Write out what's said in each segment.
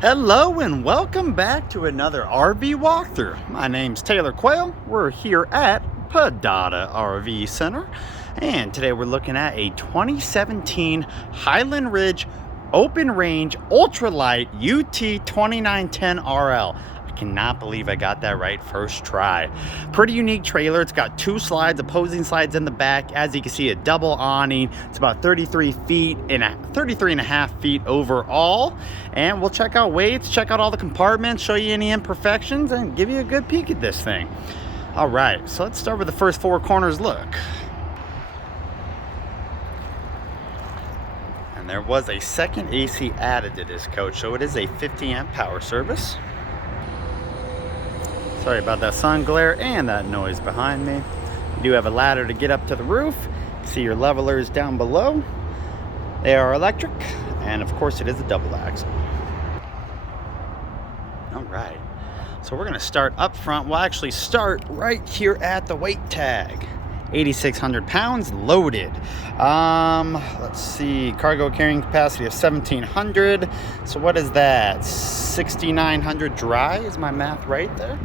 Hello and welcome back to another RV walkthrough. My name's Taylor Quayle. We're here at Padada RV Center, and today we're looking at a 2017 Highland Ridge Open Range Ultralight UT 2910 RL. I cannot believe I got that right first try. Pretty unique trailer. It's got two slides, opposing slides in the back. As you can see, a double awning. It's about 33 and a half feet overall. And we'll check out weights, check out all the compartments, show you any imperfections, and give you a good peek at this thing. All right, so let's start with the first four corners look. And there was a second AC added to this coach, so it is a 50 amp power service. Sorry about that sun glare and that noise behind me. You do have a ladder to get up to the roof. See your levelers down below. They are electric, and of course it is a double axle. All right, so we're gonna start up front. We'll actually start right here at the weight tag. 8,600 pounds loaded. Let's see, cargo carrying capacity of 1,700. So what is that? 6,900 dry, is my math right there?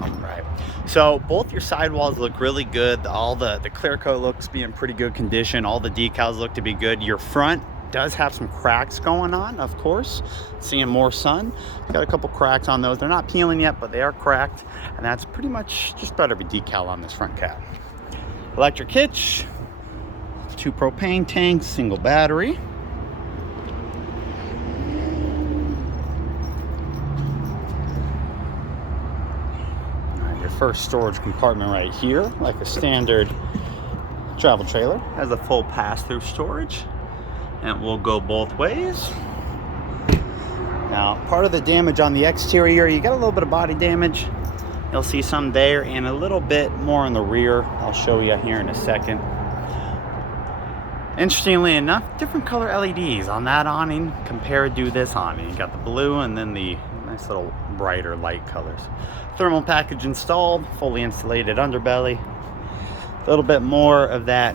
All right, so both your sidewalls look really good. All the clear coat looks be in pretty good condition. All the decals look to be good. Your front does have some cracks going on, of course. Seeing more sun. Got a couple cracks on those. They're not peeling yet, but they are cracked, and that's pretty much just about every decal on this front cap. Electric hitch, 2 propane tanks, single battery. Your first storage compartment right here, like a standard travel trailer, has a full pass-through storage, and it will go both ways. Now, part of the damage on the exterior, you got a little bit of body damage. You'll see some there and a little bit more in the rear. I'll show you here in a second. Interestingly enough, different color LEDs on that awning compared to this awning. You got the blue and then the nice little brighter light colors. Thermal package installed, fully insulated underbelly. A little bit more of that.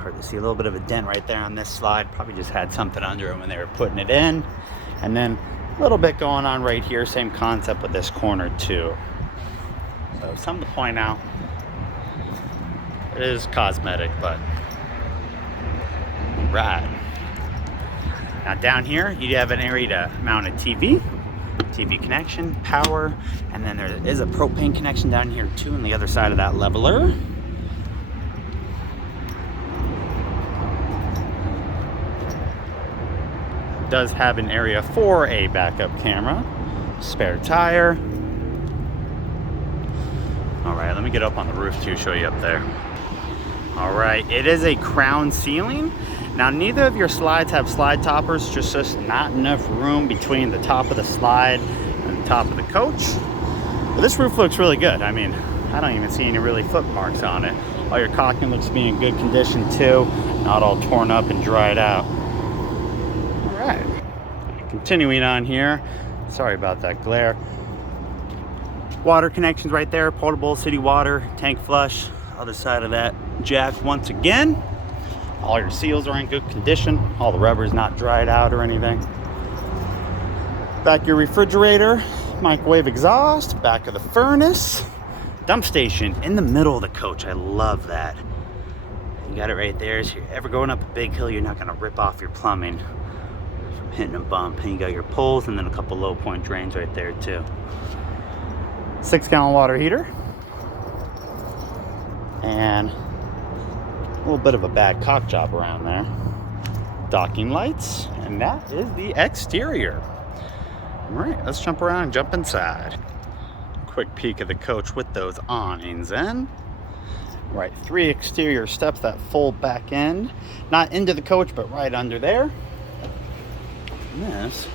Hard to see, a little bit of a dent right there on this slide. Probably just had something under it when they were putting it in. And then a little bit going on right here. Same concept with this corner too. So something to point out. It is cosmetic, but right. Now down here, you have an area to mount a TV connection, power, and then there is a propane connection down here too on the other side of that leveler. It does have an area for a backup camera, spare tire. All right, let me get up on the roof to show you up there. All right, it is a crown ceiling. Now, neither of your slides have slide toppers, just not enough room between the top of the slide and the top of the coach. But this roof looks really good. I mean, I don't even see any really footmarks on it. All your caulking looks to be in good condition too, not all torn up and dried out. All right, continuing on here. Sorry about that glare. Water connections right there, potable city water, tank flush. Other side of that jack once again. All your seals are in good condition. All the rubber is not dried out or anything. Back your refrigerator, microwave exhaust, back of the furnace. Dump station in the middle of the coach. I love that. You got it right there. So if you're ever going up a big hill, you're not gonna rip off your plumbing from hitting a bump. And you got your poles and then a couple low point drains right there too. 6-gallon water heater. And a little bit of a bad caulk job around there. Docking lights, and that is the exterior. All right, let's jump around and jump inside. Quick peek of the coach with those awnings in. Right, 3 exterior steps that fold back end. Not into the coach, but right under there. And this is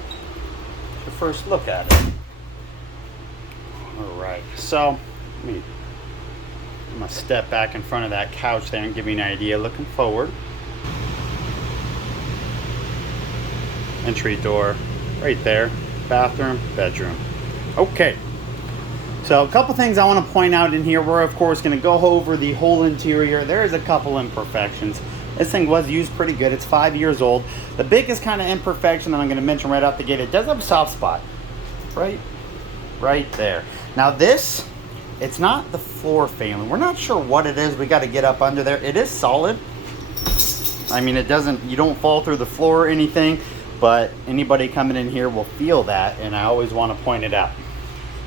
the first look at it. All right, so I'm gonna step back in front of that couch there and give you an idea looking forward. Entry door right there, bathroom, bedroom. Okay, so a couple things I want to point out in here. We're of course going to go over the whole interior. There is a couple imperfections. This thing was used pretty good. It's 5 years old. The biggest kind of imperfection that I'm going to mention right out the gate, it does have a soft spot. Right there. Now this, it's not the floor failing. We're not sure what it is. We got to get up under there. It is solid. I mean, it doesn't, you don't fall through the floor or anything, but anybody coming in here will feel that, and I always want to point it out.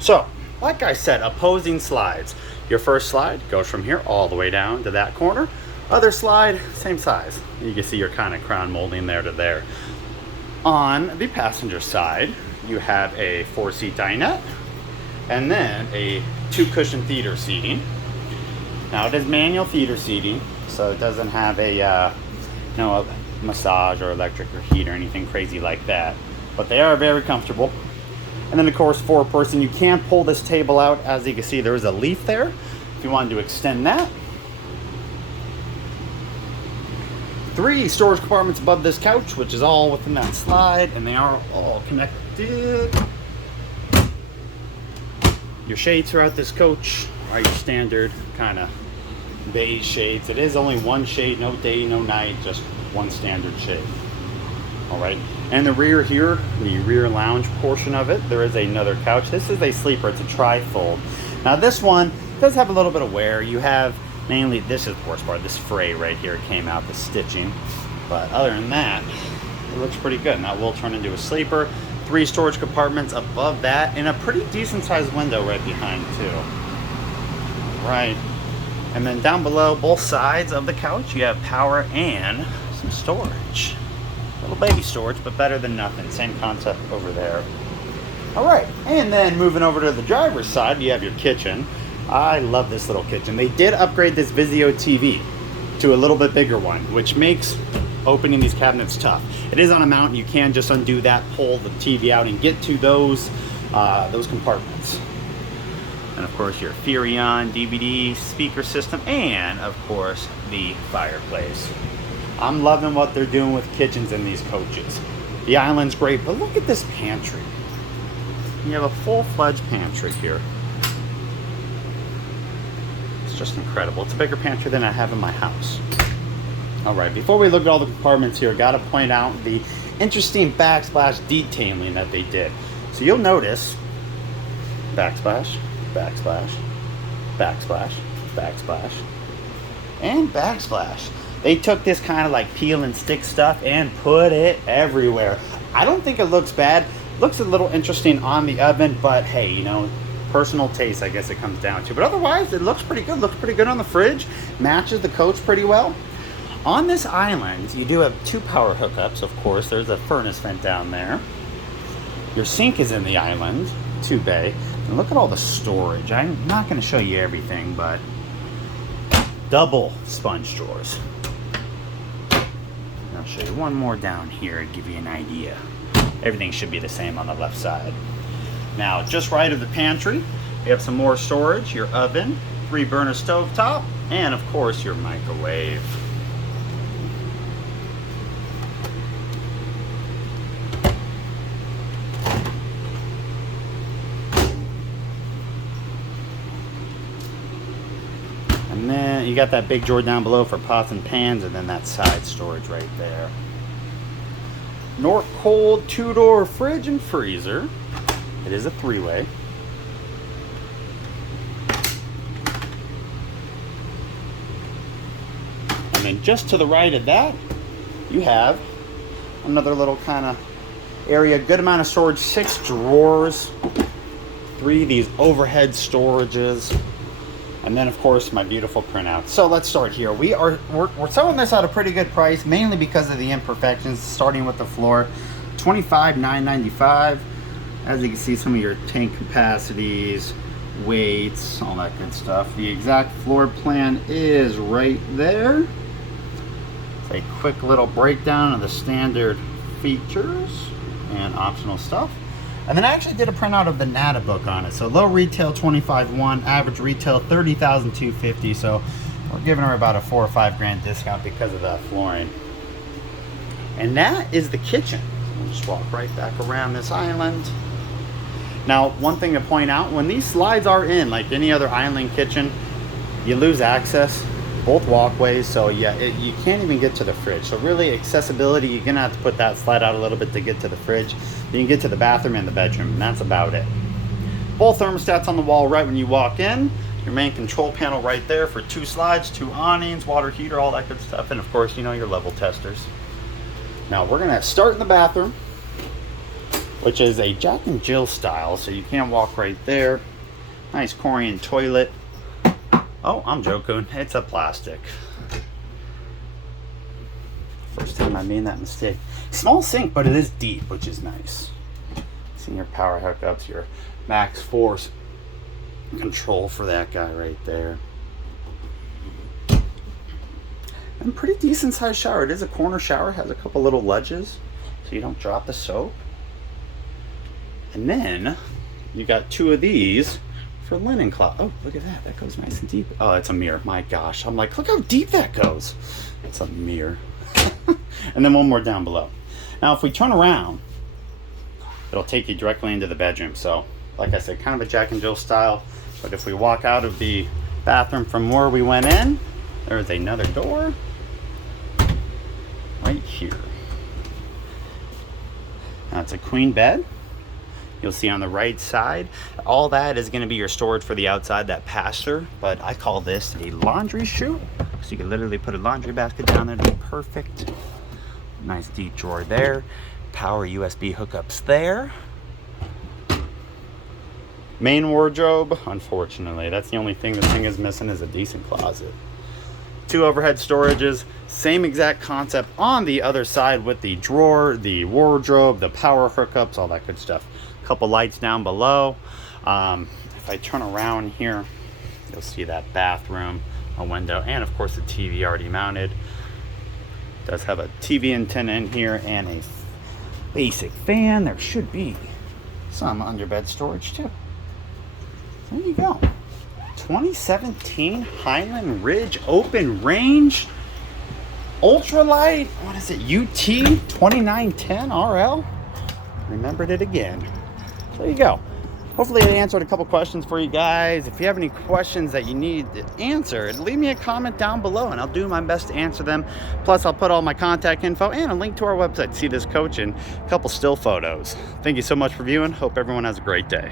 So, like I said, opposing slides. Your first slide goes from here all the way down to that corner. Other slide, same size. You can see your kind of crown molding there to there. On the passenger side, you have a 4-seat dinette, and then a 2-cushion theater seating. Now it is manual theater seating, so it doesn't have a massage or electric or heat or anything crazy like that. But they are very comfortable. And then of course, 4-person, you can pull this table out. As you can see, there is a leaf there if you wanted to extend that. 3 storage compartments above this couch, which is all within that slide, and they are all connected. Your shades throughout this coach are your standard kind of beige shades. It is only one shade, no day, no night, just one standard shade. All right, and the rear here, the rear lounge portion of it, there is another couch. This is a sleeper, it's a tri-fold. Now this one does have a little bit of wear. You have mainly, this is the worst part, this fray right here came out, the stitching. But other than that, it looks pretty good. And that will turn into a sleeper. 3 storage compartments above that, and a pretty decent sized window right behind too. Right. And then down below, both sides of the couch, you have power and some storage. A little baby storage, but better than nothing. Same concept over there. All right, and then moving over to the driver's side, you have your kitchen. I love this little kitchen. They did upgrade this Vizio TV to a little bit bigger one, which makes opening these cabinets tough. It is on a mount. You can just undo that, pull the TV out, and get to those compartments. And of course, your Furrion DVD speaker system, and of course, the fireplace. I'm loving what they're doing with kitchens in these coaches. The island's great, but look at this pantry. You have a full-fledged pantry here. It's just incredible. It's a bigger pantry than I have in my house. All right, before we look at all the compartments here, got to point out the interesting backsplash detailing that they did. So you'll notice backsplash, backsplash, backsplash, backsplash, and backsplash. They took this kind of like peel and stick stuff and put it everywhere. I don't think it looks bad. Looks a little interesting on the oven, but hey, you know, personal taste, I guess it comes down to. But otherwise, it looks pretty good. Looks pretty good on the fridge. Matches the coach pretty well. On this island, you do have 2 power hookups, of course. There's a furnace vent down there. Your sink is in the island, 2 bay. And look at all the storage. I'm not going to show you everything, but double sponge drawers. I'll show you one more down here to give you an idea. Everything should be the same on the left side. Now, just right of the pantry, you have some more storage, your oven, 3-burner stovetop, and of course your microwave. And then you got that big drawer down below for pots and pans, and then that side storage right there. Norcold 2-door fridge and freezer. It is a 3-way. And then just to the right of that, you have another little kind of area. Good amount of storage. 6 drawers. 3 of these overhead storages. And then, of course, my beautiful printout. So let's start here. We're selling this at a pretty good price, mainly because of the imperfections, starting with the floor. $25,995. As you can see, some of your tank capacities, weights, all that good stuff. The exact floor plan is right there. It's a quick little breakdown of the standard features and optional stuff. And then I actually did a printout of the NATA book on it. So low retail $25,100, average retail $30,250. So we're giving her about a $4 or $5 grand discount because of that flooring. And that is the kitchen. We'll just walk right back around this island. Now, one thing to point out, when these slides are in, like any other island kitchen, you lose access. both walkways, so yeah, you can't even get to the fridge. So really, accessibility, you're gonna have to put that slide out a little bit to get to the fridge. You can get to the bathroom and the bedroom, and that's about it. Both thermostats on the wall right when you walk in. Your main control panel right there for 2 slides, 2 awnings, water heater, all that good stuff, and of course, you know, your level testers. Now we're gonna start in the bathroom, which is a Jack and Jill style, so you can walk right there. Nice Corian toilet. Oh, I'm joking, it's a plastic. First time I made that mistake. Small sink, but it is deep, which is nice. See your power hookups, your max force control for that guy right there. And pretty decent sized shower. It is a corner shower, has a couple little ledges so you don't drop the soap. And then you got 2 of these for linen cloth. Oh, look at that. That goes nice and deep. Oh, it's a mirror. My gosh. I'm like, look how deep that goes. It's a mirror. And then one more down below. Now, if we turn around, it'll take you directly into the bedroom. So, like I said, kind of a Jack and Jill style. But if we walk out of the bathroom from where we went in, there's another door right here. Now it's a queen bed. You'll see on the right side, all that is going to be your storage for the outside, that pass-through. But I call this a laundry chute. So you can literally put a laundry basket down there to be perfect. Nice deep drawer there. Power USB hookups there. Main wardrobe, unfortunately, that's the only thing this thing is missing, is a decent closet. 2 overhead storages, same exact concept on the other side with the drawer, the wardrobe, the power hookups, all that good stuff. A couple lights down below. If I turn around here, you'll see that bathroom, a window, and of course the TV already mounted. It does have a TV antenna in here and a basic fan. There should be some underbed storage too. There you go. 2017 Highland Ridge open range ultralight. What is it? UT 2910 RL. Remembered it again. There you go. Hopefully I answered a couple questions for you guys. If you have any questions that you need answered, leave me a comment down below and I'll do my best to answer them. Plus I'll put all my contact info and a link to our website to see this coach and a couple still photos. Thank you so much for viewing. Hope everyone has a great day.